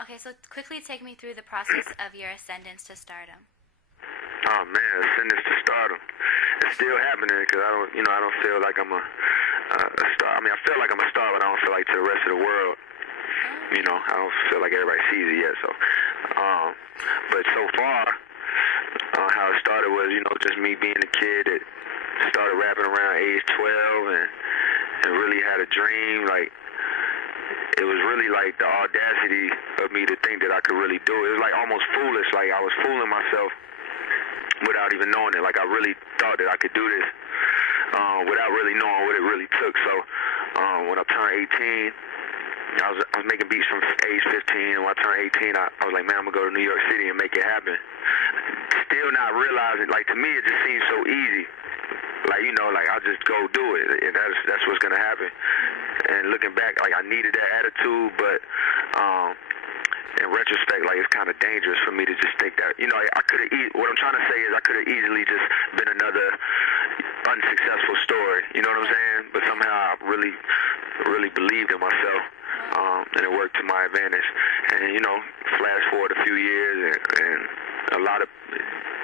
Okay, so quickly take me through the process of your ascendance to stardom. Oh man, ascendance to stardom. It's still happening because I don't feel like I'm a star. I mean, I feel like I'm a star, but I don't feel like to the rest of the world. I don't feel like everybody sees it yet. So, but so far, how it started was, just me being a kid that started rapping around age 12 and really had a dream. Like, it was really like the audacity of me to think that I could really do it. It was like almost foolish. Like I was fooling myself without even knowing it. Like I really thought that I could do this without really knowing what it really took. So when I turned 18, I was making beats from age 15. And when I turned 18, I was like, man, I'm going to go to New York City and make it happen. Still not realizing, like to me, it just seems so easy. Like I'll just go do it. And that's what's going to happen. And looking back, like I needed that attitude, but in retrospect, like it's kind of dangerous for me to just think that, I could have. What I'm trying to say is I could have easily just been another unsuccessful story. You know what I'm saying? But somehow I really, really believed in myself, and it worked to my advantage. And flash forward a few years, and a lot of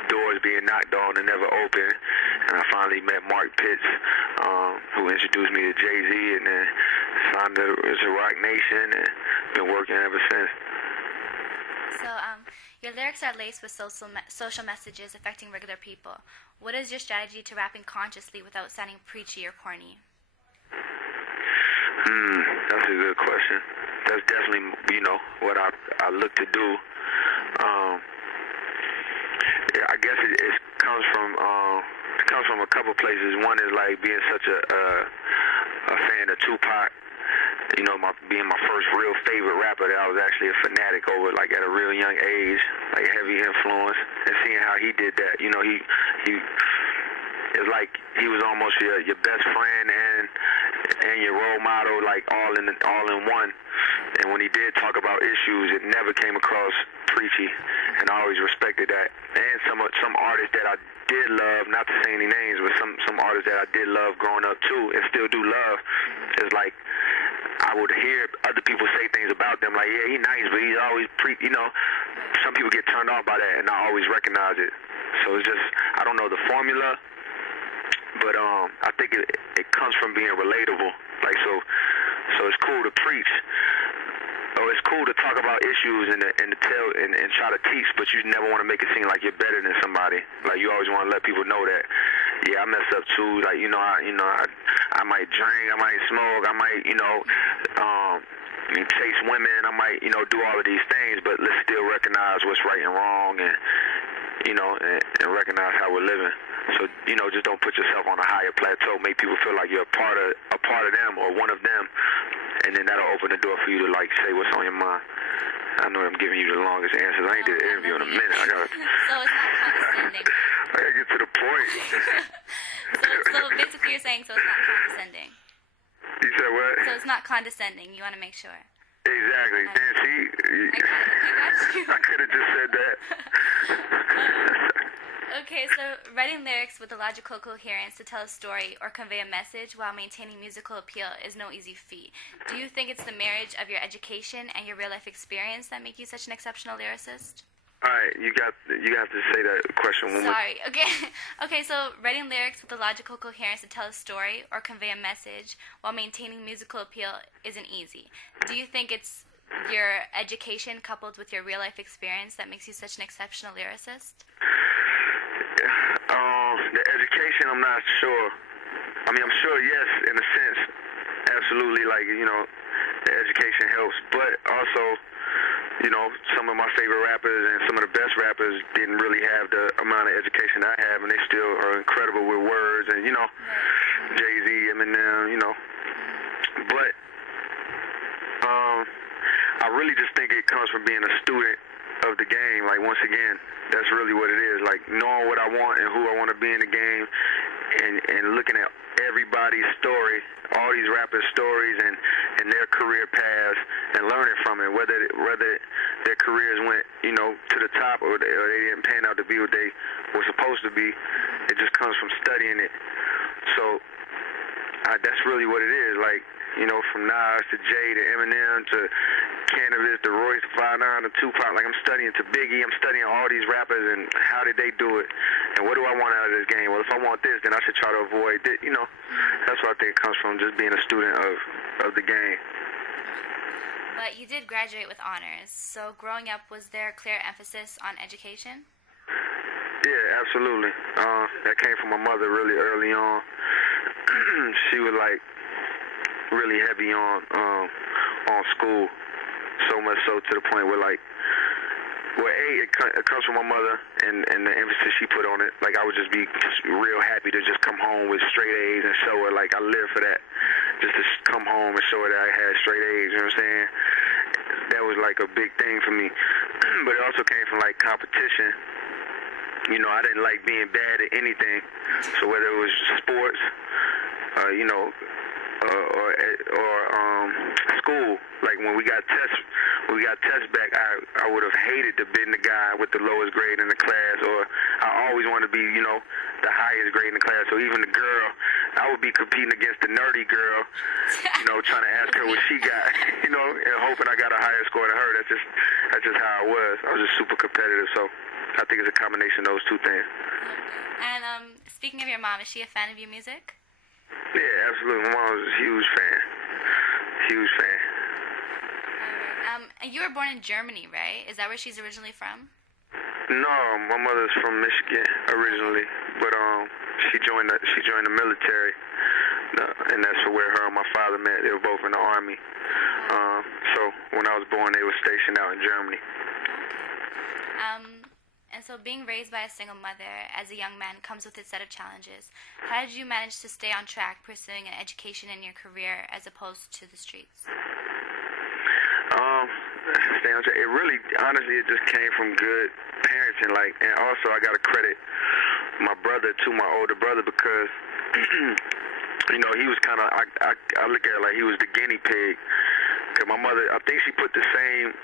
doors being knocked on and never open. And I finally met Mark Pitts, who introduced me to Jay-Z, and then signed to Rock Nation, and been working ever since. So, your lyrics are laced with social messages affecting regular people. What is your strategy to rapping consciously without sounding preachy or corny? That's a good question. That's definitely, what I look to do. I guess it comes from a couple places. One is like being such a fan of Tupac. Being my first real favorite rapper that I was actually a fanatic over, like at a real young age, like heavy influence, and seeing how he did that. He it's like he was almost your best friend and your role model, like all in one. And when he did talk about issues, it never came across preachy, and I always respected that. And some artists that I did love, not to say any names, but some artists that I did love growing up too, and still do love, is like I would hear other people say things about them, like, yeah, he nice, but he's always some people get turned off by that, and I always recognize it. So it's just, I don't know the formula, but I think it comes from being relatable. Like, so it's cool to preach. Oh, it's cool to talk about issues and tell and try to teach, but you never want to make it seem like you're better than somebody. Like you always want to let people know that, yeah, I messed up too. Like I might drink, I might smoke, I might chase women, I might do all of these things, but let's still recognize what's right and wrong, and and recognize how we're living. So just don't put yourself on a higher plateau. Make people feel like you're a part of them or one of them. And then that'll open the door for you to like say what's on your mind. I know I'm giving you the longest answers. I ain't did an interview in a minute. So it's not condescending. I gotta get to the point. so basically you're saying so it's not condescending. You said what? So it's not condescending. You want to make sure. Exactly. And see, I could have just said that. Okay, so writing lyrics with the logical coherence to tell a story or convey a message while maintaining musical appeal is no easy feat. Do you think it's the marriage of your education and your real-life experience that make you such an exceptional lyricist? All right, you have to say that question one more. Sorry. Okay, so writing lyrics with the logical coherence to tell a story or convey a message while maintaining musical appeal isn't easy. Do you think it's your education coupled with your real-life experience that makes you such an exceptional lyricist? The education, I'm not sure. I mean, I'm sure, yes, in a sense, absolutely. Like, the education helps, but also, some of my favorite rappers and some of the best rappers didn't really have the amount of education I have, and they still are incredible with words, and Jay-Z, Eminem, But I really just think it comes from being a student of the game. Like, once again, that's really what it is. Like, knowing what I want and who I want to be in the game, and looking at everybody's story, all these rappers' stories and their career paths, and learning from it, whether their careers went, to the top or they didn't pan out to be what they were supposed to be. It just comes from studying it. So that's really what it is. Like, from Nas to Jay to Eminem to Cannabis, the Royce, the 5'9", the Tupac. Like, I'm studying to Biggie. I'm studying all these rappers and how did they do it, and what do I want out of this game? Well, if I want this, then I should try to avoid this. You know, that's what I think it comes from, just being a student of the game. But you did graduate with honors. So growing up, was there a clear emphasis on education? Yeah, absolutely. That came from my mother really early on. She was like really heavy on school, so much so to the point where like, well, it comes from my mother and the emphasis she put on it. Like, I would just be real happy to just come home with straight A's and show her, like, I live for that. Just to come home and show her that I had straight A's, you know what I'm saying? That was like a big thing for me. But it also came from like competition. You know, I didn't like being bad at anything. So whether it was sports, you know, or school, like when we got tests back, I would have hated to been the guy with the lowest grade in the class, or I always wanted to be, you know, the highest grade in the class. So even the girl, I would be competing against the nerdy girl, you know, trying to ask her what she got, you know, and hoping I got a higher score than her. That's just how I was. I was just super competitive. So I think it's a combination of those two things. And speaking of your mom, is she a fan of your music? Yeah, absolutely. My mom was a huge fan. Huge fan. And you were born in Germany, right? Is that where she's originally from? No, my mother's from Michigan originally, but she joined the military, and that's where her and my father met. They were both in the Army. So when I was born, they were stationed out in Germany. And so being raised by a single mother as a young man comes with its set of challenges. How did you manage to stay on track pursuing an education in your career as opposed to the streets? It really, honestly, it just came from good parenting. Like, and also I got to credit my brother too, my older brother, because you know, he was kind of, I look at it like he was the guinea pig. Cause my mother, I think she put the same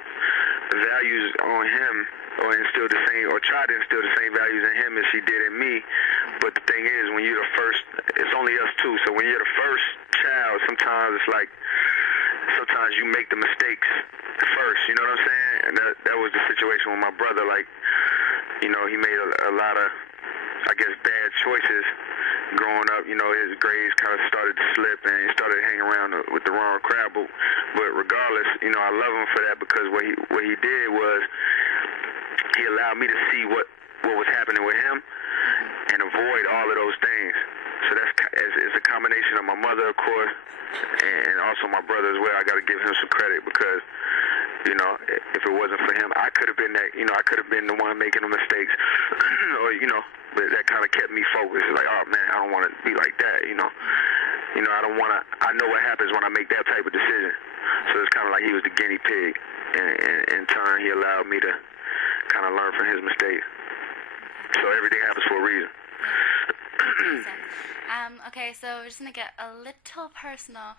values on him, or instilled the same, or tried to instill the same values in him as she did in me. But the thing is, when you're the first, it's only us two. So when you're the first child, sometimes it's like, sometimes you make the mistakes first, you know what I'm saying? And that was the situation with my brother. Like, you know, he made a lot of, I guess, bad choices growing up. You know, his grades kind of started to slip, and he started hanging around with the wrong crowd. But regardless, you know, I love him for that, because what he did was he allowed me to see what was happening with him and avoid all of those things. So it's a combination of my mother, of course, and also my brother as well. I got to give him some credit, because, you know, if it wasn't for him, I could have been that. You know, I could have been the one making the mistakes, or, you know. But that kind of kept me focused. Like, oh man, I don't want to be like that. You know, I don't want to. I know what happens when I make that type of decision. So it's kind of like he was the guinea pig, and in turn, he allowed me to kind of learn from his mistakes. So everything happens for a reason. Okay, so we're just going to get a little personal.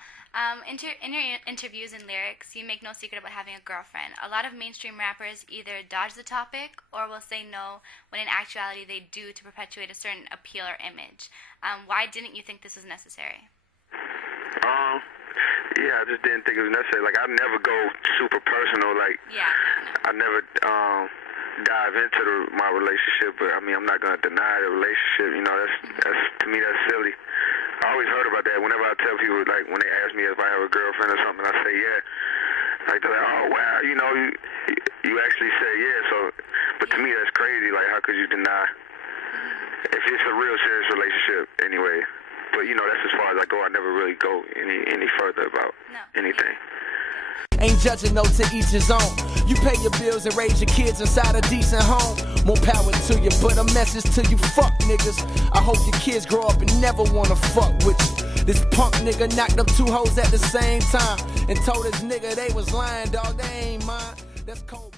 In your interviews and lyrics, you make no secret about having a girlfriend. A lot of mainstream rappers either dodge the topic or will say no, when in actuality they do, to perpetuate a certain appeal or image. Why didn't you think this was necessary? Yeah, I just didn't think it was necessary. Like, I never go super personal. Like, yeah, I never dive into my relationship, but I mean, I'm not gonna deny the relationship. You know, that's to me, that's silly. I always heard about that. Whenever I tell people, like, when they ask me if I have a girlfriend or something, I say yeah. Like, they're like, oh wow, you know, you actually say yeah. So, but to me, that's crazy. Like, how could you deny if it's a real serious relationship anyway? But you know, that's as far as I go. I never really go any further about anything. Ain't judging, no, to each his own. You pay your bills and raise your kids inside a decent home. More power to you, but a message to you fuck niggas. I hope your kids grow up and never wanna fuck with you. This punk nigga knocked up 2 hoes at the same time and told his nigga they was lying, dog, they ain't mine. That's cold.